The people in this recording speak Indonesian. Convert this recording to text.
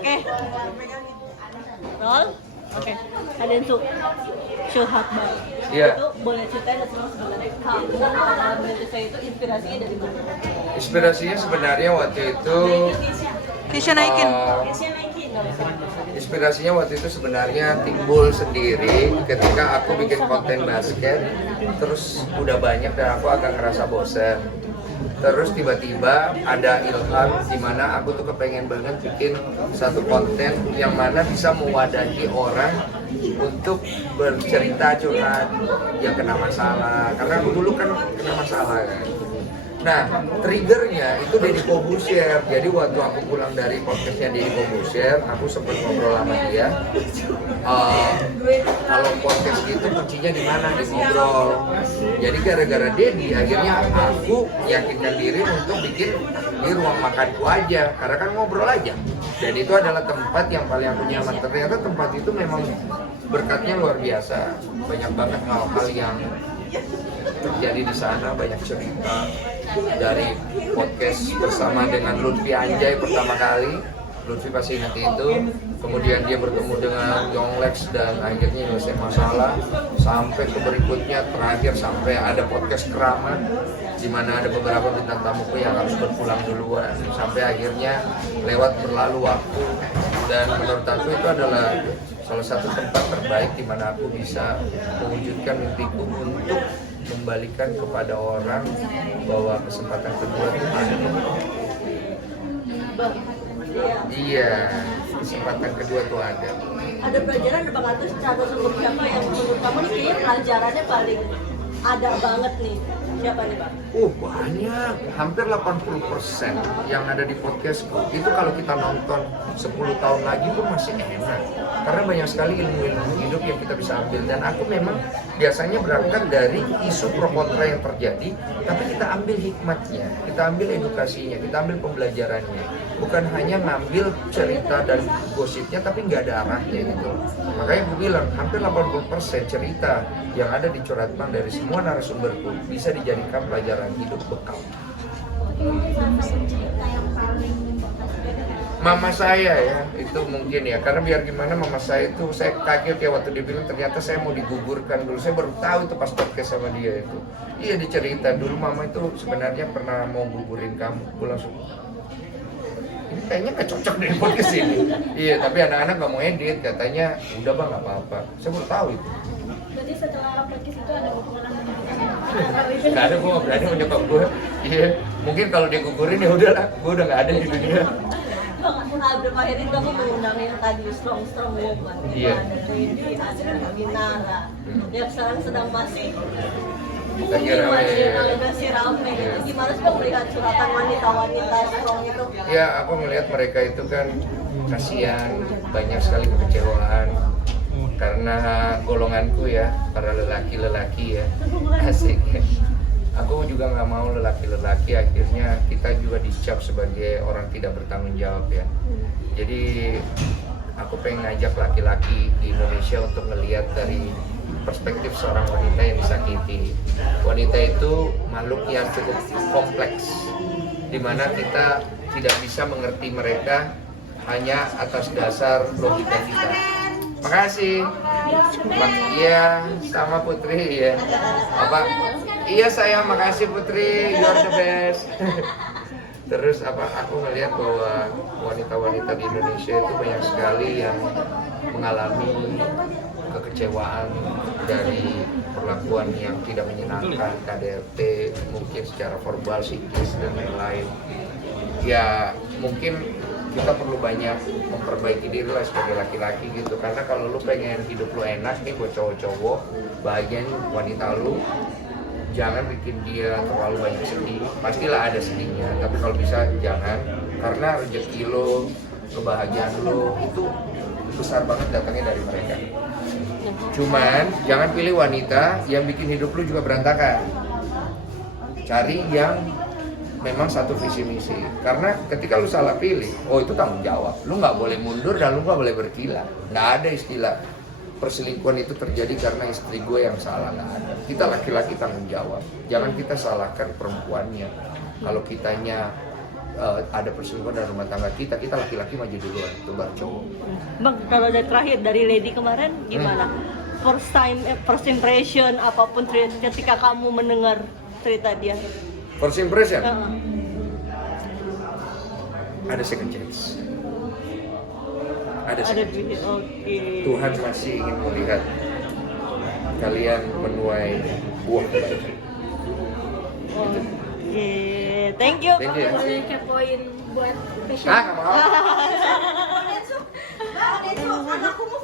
Oke. Roll. Oke. Kalian tuh curhat banget. Iya. Itu boleh ceritain nggak sih sebenarnya kamu dalam meniti saya itu inspirasinya dari mana? Inspirasinya sebenarnya waktu itu Keisha naikin. Inspirasinya waktu itu sebenarnya timbul sendiri ketika aku bikin konten basket, terus udah banyak dan aku agak ngerasa bosen. Terus tiba-tiba ada ilham di mana aku tuh kepengen banget bikin satu konten yang mana bisa mewadahi orang untuk bercerita curhat yang kena masalah. Karena aku dulu kan kena masalah kan. Nah, triggernya itu Deddy Corbuzier. Jadi waktu aku pulang dari podcastnya Deddy Corbuzier, aku sempat ngobrol sama dia. Kalau podcast itu kuncinya di mana? Di ngobrol. Jadi gara-gara Deddy, akhirnya aku yakinkan diri untuk bikin di ruang makanku aja, karena kan ngobrol aja. Dan itu adalah tempat yang paling aku nyaman. Ternyata tempat itu memang berkatnya luar biasa. Banyak banget hal-hal yang terjadi di sana, banyak cerita dari podcast bersama dengan Lutfi Anjay pertama kali. Lutfi pasti ingat itu. Kemudian dia bertemu dengan Yonglex dan akhirnya nyelesain masalah. Sampai ke berikutnya, terakhir sampai ada podcast Keramat, di mana ada beberapa bintang tamuku yang harus berpulang duluan. Sampai akhirnya lewat berlalu waktu. Dan menurut aku itu adalah salah satu tempat terbaik di mana aku bisa mewujudkan mimpiku untuk membalikan kepada orang bahwa kesempatan kedua itu ada. Iya, kesempatan kedua itu ada. Ada pelajaran Bang Agus cara sosok siapa yang menurut kamu nih kayaknya pelajarannya paling ada banget nih? Siapa nih Bang? Banyak, hampir 80% yang ada di podcastku itu kalau kita nonton 10 tahun lagi pun masih enak. Karena banyak sekali ilmu-ilmu hidup yang kita bisa ambil. Dan aku memang biasanya berangkat dari isu pro kontra yang terjadi, tapi kita ambil hikmatnya, kita ambil edukasinya, kita ambil pembelajarannya. Bukan hanya ngambil cerita dan gosipnya, tapi nggak ada arahnya gitu. Makanya aku bilang, hampir 80% cerita yang ada di Curhat Bang dari semua narasumberku bisa dijadikan pelajaran hidup bekal. Mama saya ya, itu mungkin ya, karena biar gimana mama saya itu, saya kaget ya waktu dia bilang ternyata saya mau digugurkan dulu. Saya baru tahu itu pas podcast sama dia itu. Iya, dicerita dulu mama itu sebenarnya pernah mau gugurin kamu. Gue langsung, ini kayaknya gak cocok dari podcast ini. Iya, tapi anak-anak gak mau edit, katanya udah bang gak apa-apa. Saya baru tahu itu. Jadi setelah podcast itu ada hubungan Gak ada, gue gak berani sama nyokap gue. Iya, mungkin kalau dia gugurin ya udahlah, gue udah gak ada di dunia. Bang, beberapa hari itu aku mengundang yang tadi Strong Woman. Iya. Ada Lady, ada Minara. Yang sekarang sedang masih Lagi rame. masih rame. Gimana sih Bang melihat suratan wanita-wanita strong itu? Ya, aku melihat mereka itu kan kasihan, banyak sekali kekecewaan karena golonganku ya, para lelaki-lelaki ya, asik. Aku juga nggak mau lelaki-lelaki akhirnya kita juga dicap sebagai orang tidak bertanggung jawab ya. Jadi aku pengen ngajak laki-laki di Indonesia untuk melihat dari perspektif seorang wanita yang disakiti. Wanita itu makhluk yang cukup kompleks, dimana kita tidak bisa mengerti mereka hanya atas dasar logika kita. Makasih. Iya, sama Putri ya. Apa? Iya sayang, makasih Putri, you're the best. Terus aku melihat bahwa wanita-wanita di Indonesia itu banyak sekali yang mengalami kekecewaan dari perlakuan yang tidak menyenangkan, KDRT, mungkin secara verbal, psikis dan lain-lain. Ya mungkin kita perlu banyak memperbaiki diri lah sebagai laki-laki gitu, karena kalau lu pengen hidup lu enak nih buat cowok-cowok, bahagian wanita lu, jangan bikin dia terlalu banyak sedih. Pastilah ada sedihnya, tapi kalau bisa jangan, karena rezeki lo, kebahagiaan lo itu besar banget datangnya dari mereka. Cuman jangan pilih wanita yang bikin hidup lo juga berantakan. Cari yang memang satu visi misi, karena ketika lu salah pilih, itu tanggung jawab. Lu nggak boleh mundur dan lu nggak boleh berkilah. Nggak ada istilah perselingkuhan itu terjadi karena istri gue yang salah, nggak ada. Kita laki-laki tanggung jawab. Jangan kita salahkan perempuannya. Kalau kitanya ada perselingkuhan dalam rumah tangga kita laki-laki maju duluan, itu baru cowok. Bang, kalau dari terakhir dari Lady kemarin gimana? First impression apapun ketika kamu mendengar cerita dia. First impression, Heeh. ada second chance. Ada Ada second di chance. oke. Tuhan masih ingin melihat kalian menuai buah kebaikan. Oke, thank you. Thank you. Boleh kepoin buat fashion. Ah, nggak mau. Bang, anakku mau